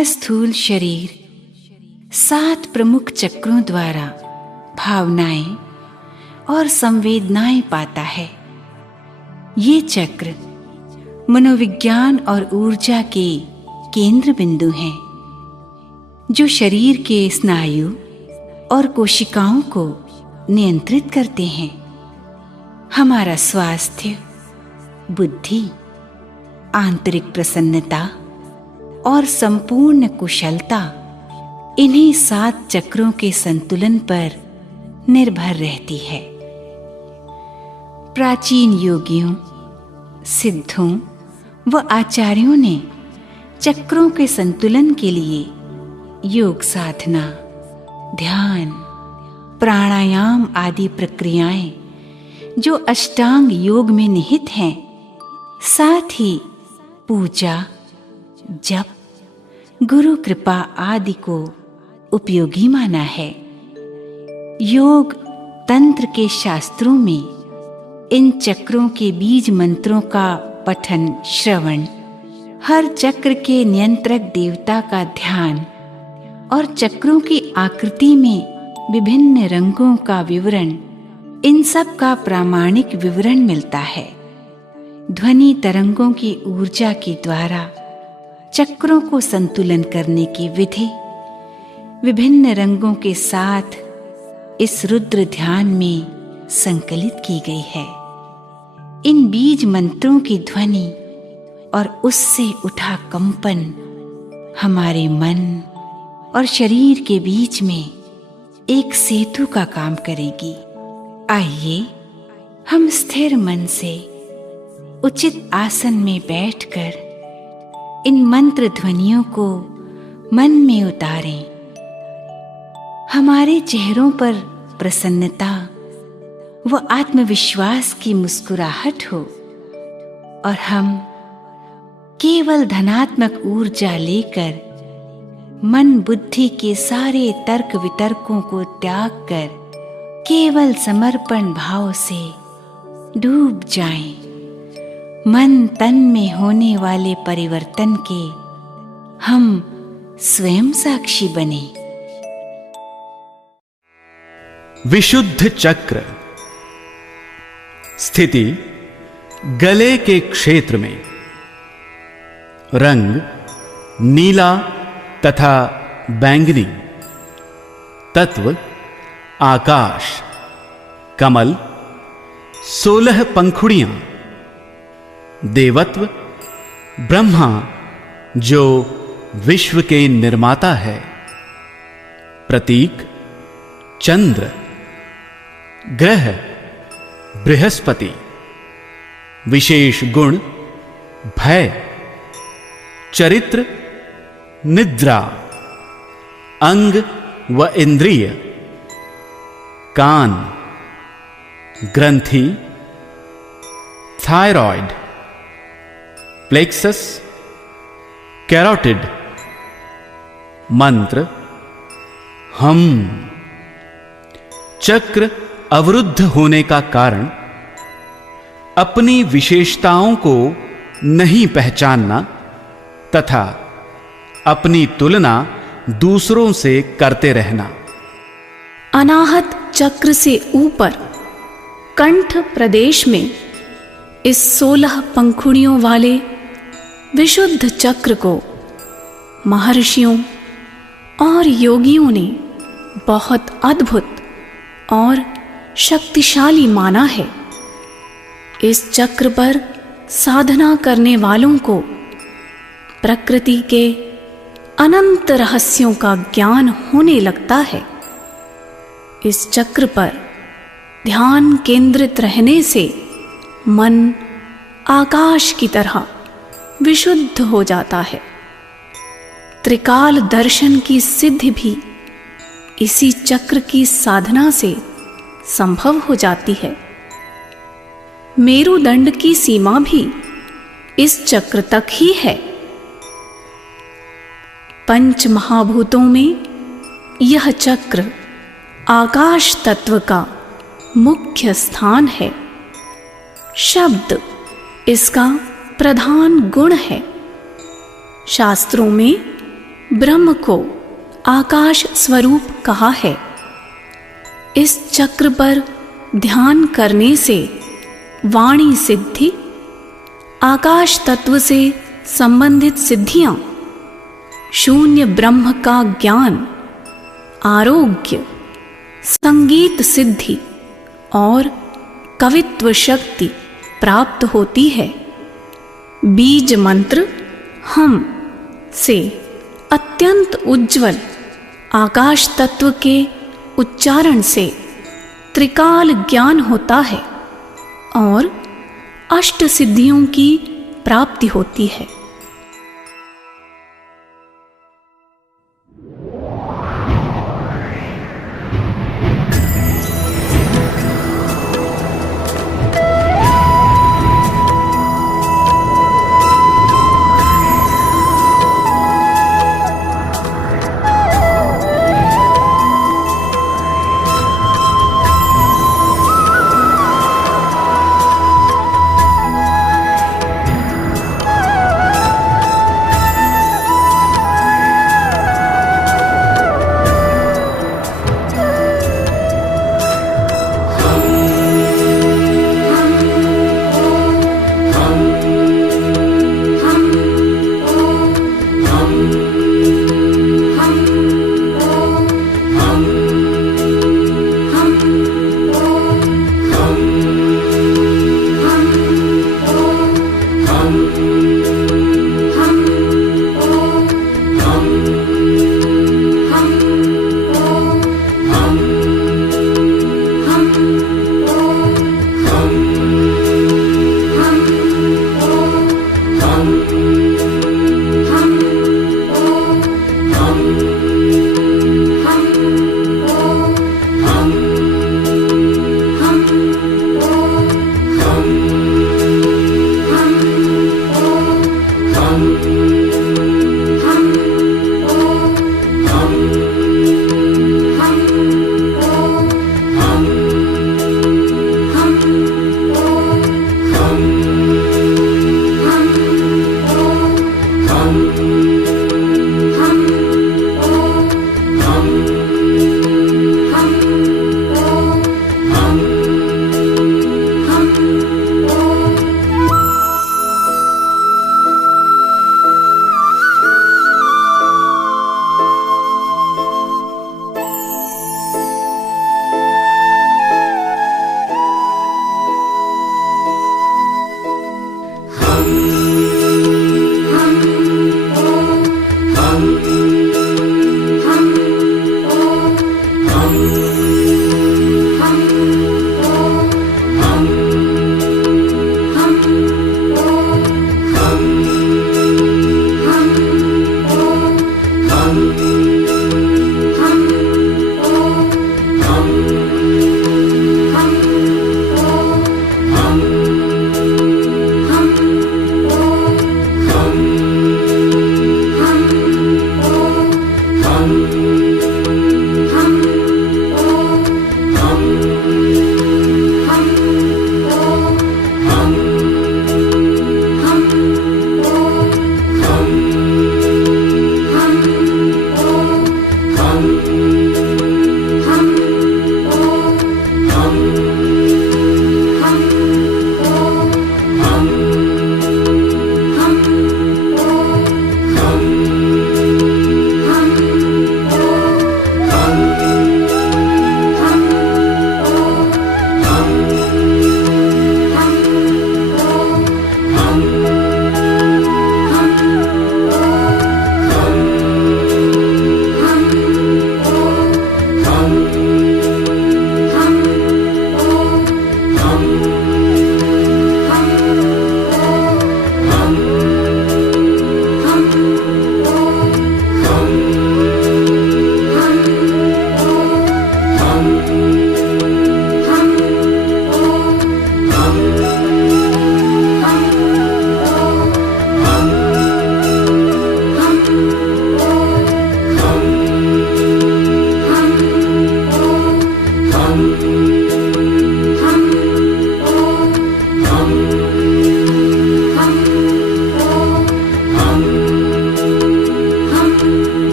यह स्थूल शरीर 7 प्रमुख चक्रों द्वारा भावनाएं और संवेदनाएं पाता है। ये चक्र मनोविज्ञान और ऊर्जा के केंद्र बिंदु हैं, जो शरीर के स्नायु और कोशिकाओं को नियंत्रित करते हैं। हमारा स्वास्थ्य, बुद्धि, आंतरिक प्रसन्नता और संपूर्ण कुशलता इन्हीं 7 चक्रों के संतुलन पर निर्भर रहती है। प्राचीन योगियों, सिद्धों व आचार्यों ने चक्रों के संतुलन के लिए योग साधना, ध्यान, प्राणायाम आदि प्रक्रियाएं जो अष्टांग योग में निहित हैं, साथ ही पूजा, जप, गुरु कृपा आदि को उपयोगी माना है। योग तंत्र के शास्त्रों में इन चक्रों के बीज मंत्रों का पठन श्रवण, हर चक्र के नियंत्रक देवता का ध्यान और चक्रों की आकृति में विभिन्न रंगों का विवरण, इन सब का प्रामाणिक विवरण मिलता है। ध्वनि तरंगों की ऊर्जा के द्वारा चक्रों को संतुलन करने की विधि विभिन्न रंगों के साथ इस रुद्र ध्यान में संकलित की गई है। इन बीज मंत्रों की ध्वनि और उससे उठा कंपन हमारे मन और शरीर के बीच में एक सेतु का काम करेगी। आइए हम स्थिर मन से उचित आसन में बैठकर इन मंत्र ध्वनियों को मन में उतारें। हमारे चेहरों पर प्रसन्नता व आत्मविश्वास की मुस्कुराहट हो और हम केवल धनात्मक ऊर्जा लेकर मन बुद्धि के सारे तर्क वितर्कों को त्याग कर केवल समर्पण भाव से डूब जाएं। मन तन में होने वाले परिवर्तन के हम स्वयं साक्षी बने। विशुद्ध चक्र स्थिति गले के क्षेत्र में, रंग नीला तथा बैंगनी, तत्व आकाश, कमल, 16 पंखुड़ियां, देवत्व ब्रह्मा जो विश्व के निर्माता है, प्रतीक चंद्र, ग्रह बृहस्पति, विशेष गुण भय, चरित्र निद्रा, अंग व इंद्रिय, कान, ग्रंथि, थायराइड, प्लेक्सस, कैरोटिड, मंत्र हम। चक्र अवरुद्ध होने का कारण अपनी विशेषताओं को नहीं पहचानना तथा अपनी तुलना दूसरों से करते रहना। अनाहत चक्र से ऊपर कंठ प्रदेश में इस 16 पंखुड़ियों वाले विशुद्ध चक्र को महर्षियों और योगियों ने बहुत अद्भुत और शक्तिशाली माना है। इस चक्र पर साधना करने वालों को प्रकृति के अनंत रहस्यों का ज्ञान होने लगता है। इस चक्र पर ध्यान केंद्रित रहने से मन आकाश की तरह विशुद्ध हो जाता है। त्रिकाल दर्शन की सिद्धि भी इसी चक्र की साधना से संभव हो जाती है। मेरुदंड की सीमा भी इस चक्र तक ही है। पंच महाभूतों में यह चक्र आकाश तत्व का मुख्य स्थान है। शब्द इसका प्रधान गुण है। शास्त्रों में ब्रह्म को आकाश स्वरूप कहा है। इस चक्र पर ध्यान करने से वाणी सिद्धि, आकाश तत्व से संबंधित सिद्धियां, शून्य ब्रह्म का ज्ञान, आरोग्य, संगीत सिद्धि और कवित्व शक्ति प्राप्त होती है। बीज मंत्र हम से अत्यंत उज्जवल आकाश तत्व के उच्चारण से त्रिकाल ज्ञान होता है और अष्ट सिद्धियों की प्राप्ति होती है।